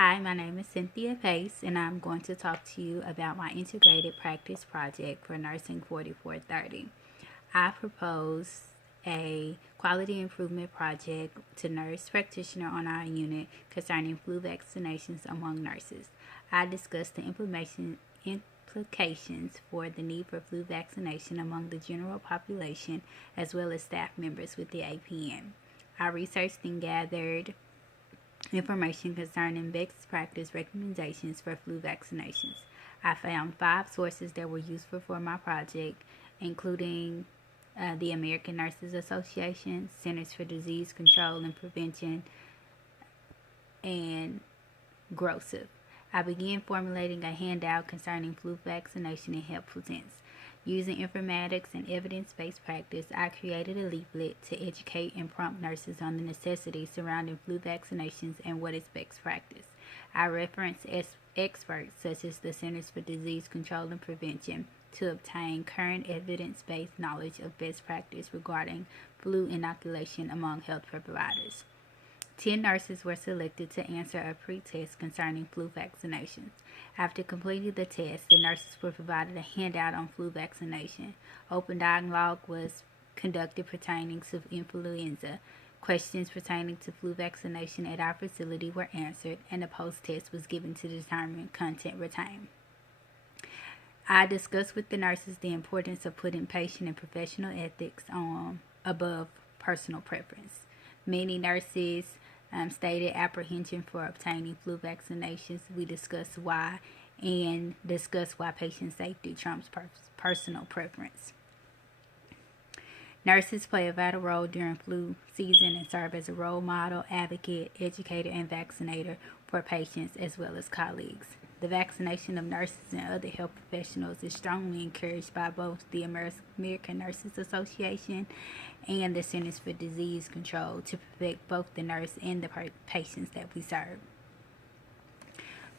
Hi, my name is Cynthia Pace, and I'm going to talk to you about my integrated practice project for Nursing 4430. I propose a quality improvement project to nurse practitioner on our unit concerning flu vaccinations among nurses. I discussed the implications for the need for flu vaccination among the general population as well as staff members with the APN. I researched and gathered information concerning best practice recommendations for flu vaccinations. I found 5 sources that were useful for my project, including the American Nurses Association, Centers for Disease Control and Prevention, and GROSIP. I began formulating a handout concerning flu vaccination in helpful sense. Using informatics and evidence-based practice, I created a leaflet to educate and prompt nurses on the necessities surrounding flu vaccinations and what is best practice. I referenced experts such as the Centers for Disease Control and Prevention to obtain current evidence-based knowledge of best practice regarding flu inoculation among healthcare providers. 10 nurses were selected to answer a pre-test concerning flu vaccinations. After completing the test, the nurses were provided a handout on flu vaccination. Open dialogue was conducted pertaining to influenza. Questions pertaining to flu vaccination at our facility were answered, and a post-test was given to determine content retained. I discussed with the nurses the importance of putting patient and professional ethics above personal preference. Many nurses stated apprehension for obtaining flu vaccinations. We discussed why and discussed why patient safety trumps personal preference. Nurses play a vital role during flu season and serve as a role model, advocate, educator, and vaccinator for patients as well as colleagues. The vaccination of nurses and other health professionals is strongly encouraged by both the American Nurses Association and the Centers for Disease Control to protect both the nurse and the patients that we serve.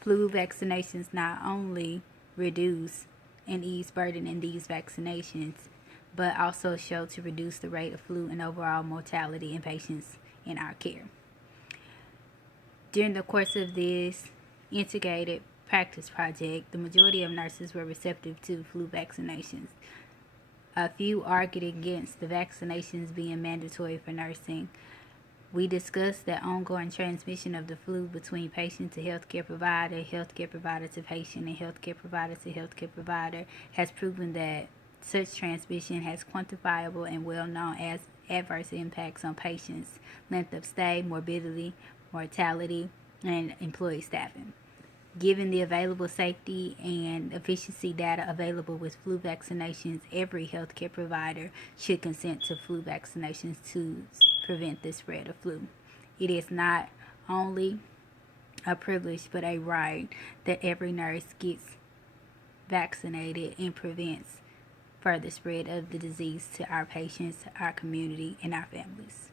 Flu vaccinations not only reduce and ease burden in these vaccinations, but also show to reduce the rate of flu and overall mortality in patients in our care. During the course of this integrated practice project, the majority of nurses were receptive to flu vaccinations. A few argued against the vaccinations being mandatory for nursing. We discussed the ongoing transmission of the flu between patient to healthcare provider to patient, and healthcare provider to healthcare provider has proven that such transmission has quantifiable and well-known as adverse impacts on patients' length of stay, morbidity, mortality, and employee staffing. Given the available safety and efficiency data available with flu vaccinations, every healthcare provider should consent to flu vaccinations to prevent the spread of flu. It is not only a privilege but a right that every nurse gets vaccinated and prevents further spread of the disease to our patients, our community, and our families.